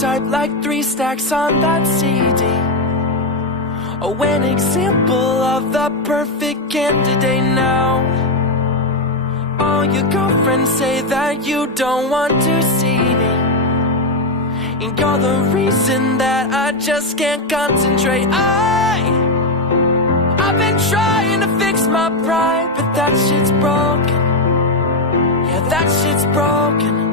type like 3 stacks on that CD. Oh, an example of the perfect candidate now. All your girlfriends say that you don't want to see me, and you're the reason that I just can't concentrate. I've been trying to fix my pride, but that shit's broken. Yeah, that shit's broken.